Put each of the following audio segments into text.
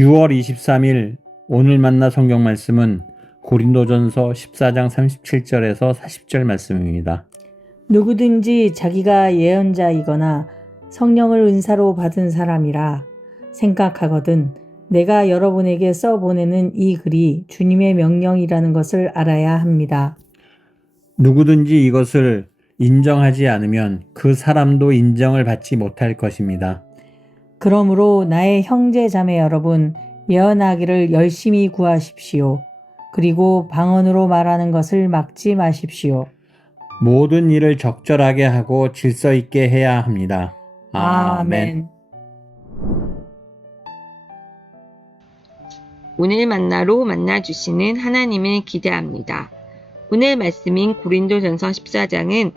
6월 23일 오늘 만나 성경 말씀은 고린도전서 14장 37절에서 40절 말씀입니다. 누구든지 자기가 예언자이거나 성령을 은사로 받은 사람이라 생각하거든 내가 여러분에게 써보내는 이 글이 주님의 명령이라는 것을 알아야 합니다. 누구든지 이것을 인정하지 않으면 그 사람도 인정을 받지 못할 것입니다. 그러므로 나의 형제 자매 여러분, 예언하기를 열심히 구하십시오. 그리고 방언으로 말하는 것을 막지 마십시오. 모든 일을 적절하게 하고 질서 있게 해야 합니다. 아멘. 오늘 만나로 만나주시는 하나님을 기대합니다. 오늘 말씀인 고린도전서 14장은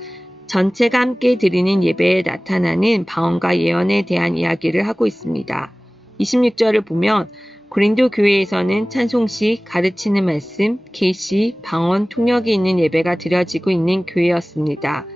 전체가 함께 드리는 예배에 나타나는 방언과 예언에 대한 이야기를 하고 있습니다. 26절을 보면 고린도 교회에서는 찬송시, 가르치는 말씀, 계시, 방언, 통역이 있는 예배가 드려지고 있는 교회였습니다.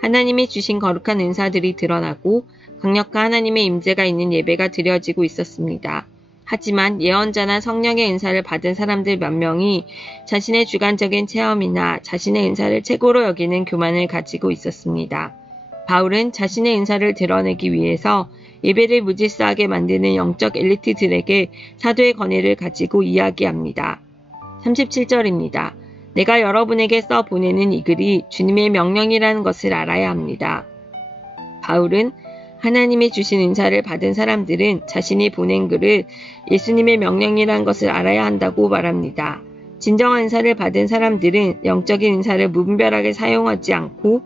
하나님이 주신 거룩한 은사들이 드러나고 강력한 하나님의 임재가 있는 예배가 드려지고 있었습니다. 하지만 예언자나 성령의 은사를 받은 사람들 몇 명이 자신의 주관적인 체험이나 자신의 은사를 최고로 여기는 교만을 가지고 있었습니다. 바울은 자신의 은사를 드러내기 위해서 예배를 무질서하게 만드는 영적 엘리트들에게 사도의 권위를 가지고 이야기합니다. 37절입니다. 내가 여러분에게 써 보내는 이 글이 주님의 명령이라는 것을 알아야 합니다. 바울은 하나님이 주신 은사를 받은 사람들은 자신이 보낸 글을 예수님의 명령이라는 것을 알아야 한다고 말합니다. 진정한 은사를 받은 사람들은 영적인 은사를 무분별하게 사용하지 않고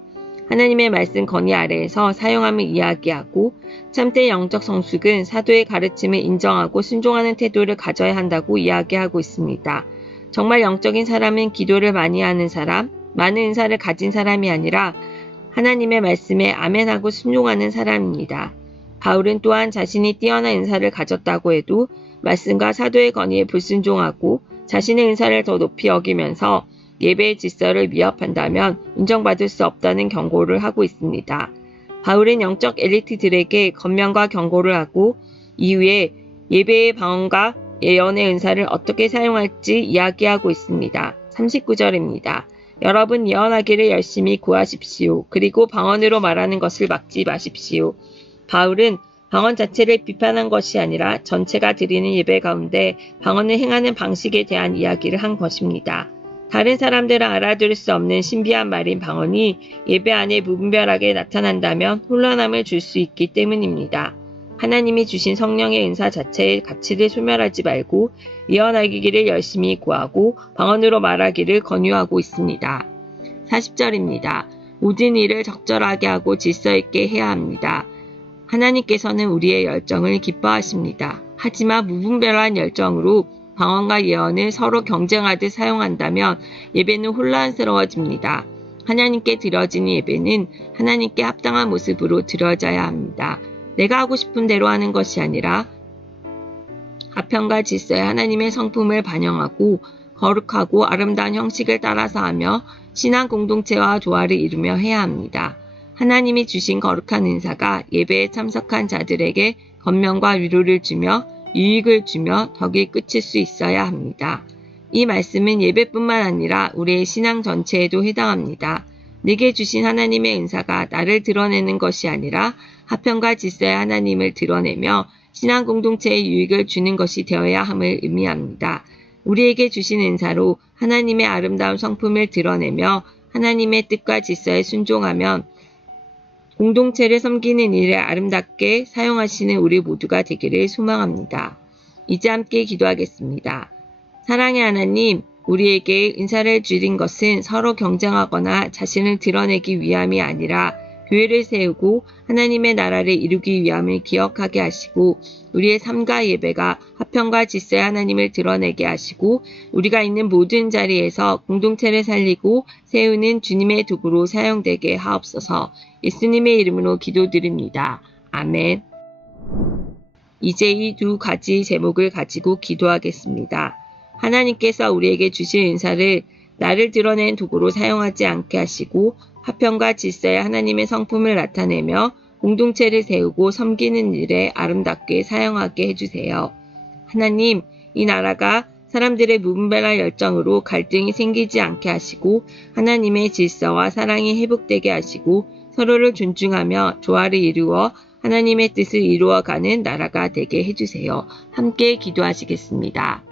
하나님의 말씀 권위 아래에서 사용함을 이야기하고 참된 영적 성숙은 사도의 가르침을 인정하고 순종하는 태도를 가져야 한다고 이야기하고 있습니다. 정말 영적인 사람은 기도를 많이 하는 사람, 많은 은사를 가진 사람이 아니라 하나님의 말씀에 아멘하고 순종하는 사람입니다. 바울은 또한 자신이 뛰어난 은사를 가졌다고 해도 말씀과 사도의 권위에 불순종하고 자신의 은사를 더 높이 여기면서 예배의 질서를 위협한다면 인정받을 수 없다는 경고를 하고 있습니다. 바울은 영적 엘리트들에게 권면과 경고를 하고 이후에 예배의 방언과 예언의 은사를 어떻게 사용할지 이야기하고 있습니다. 39절입니다. 여러분 예언하기를 열심히 구하십시오. 그리고 방언으로 말하는 것을 막지 마십시오. 바울은 방언 자체를 비판한 것이 아니라 전체가 드리는 예배 가운데 방언을 행하는 방식에 대한 이야기를 한 것입니다. 다른 사람들은 알아들을 수 없는 신비한 말인 방언이 예배 안에 무분별하게 나타난다면 혼란함을 줄 수 있기 때문입니다. 하나님이 주신 성령의 은사 자체의 가치를 소멸하지 말고 예언하기를 열심히 구하고 방언으로 말하기를 권유하고 있습니다. 40절입니다. 모든 일을 적절하게 하고 질서 있게 해야 합니다. 하나님께서는 우리의 열정을 기뻐하십니다. 하지만 무분별한 열정으로 방언과 예언을 서로 경쟁하듯 사용한다면 예배는 혼란스러워집니다. 하나님께 드려지는 예배는 하나님께 합당한 모습으로 드려져야 합니다. 내가 하고 싶은 대로 하는 것이 아니라 화평과 질서에 하나님의 성품을 반영하고 거룩하고 아름다운 형식을 따라서 하며 신앙 공동체와 조화를 이루며 해야 합니다. 하나님이 주신 거룩한 은사가 예배에 참석한 자들에게 권면과 위로를 주며 유익을 주며 덕이 끝일 수 있어야 합니다. 이 말씀은 예배뿐만 아니라 우리의 신앙 전체에도 해당합니다. 내게 주신 하나님의 은사가 나를 드러내는 것이 아니라 화평과 질서의 하나님을 드러내며 신앙 공동체에 유익을 주는 것이 되어야 함을 의미합니다. 우리에게 주신 은사로 하나님의 아름다운 성품을 드러내며 하나님의 뜻과 질서에 순종하면 공동체를 섬기는 일에 아름답게 사용하시는 우리 모두가 되기를 소망합니다. 이제 함께 기도하겠습니다. 사랑의 하나님, 우리에게 은사를 주신 것은 서로 경쟁하거나 자신을 드러내기 위함이 아니라 교회를 세우고 하나님의 나라를 이루기 위함을 기억하게 하시고 우리의 삶과 예배가 화평과 질서의 하나님을 드러내게 하시고 우리가 있는 모든 자리에서 공동체를 살리고 세우는 주님의 도구로 사용되게 하옵소서. 예수님의 이름으로 기도드립니다. 아멘. 이제 이 두 가지 제목을 가지고 기도하겠습니다. 하나님께서 우리에게 주신 은사를 나를 드러낸 도구로 사용하지 않게 하시고 화평과 질서의 하나님의 성품을 나타내며 공동체를 세우고 섬기는 일에 아름답게 사용하게 해주세요. 하나님, 이 나라가 사람들의 무분별한 열정으로 갈등이 생기지 않게 하시고 하나님의 질서와 사랑이 회복되게 하시고 서로를 존중하며 조화를 이루어 하나님의 뜻을 이루어가는 나라가 되게 해주세요. 함께 기도하시겠습니다.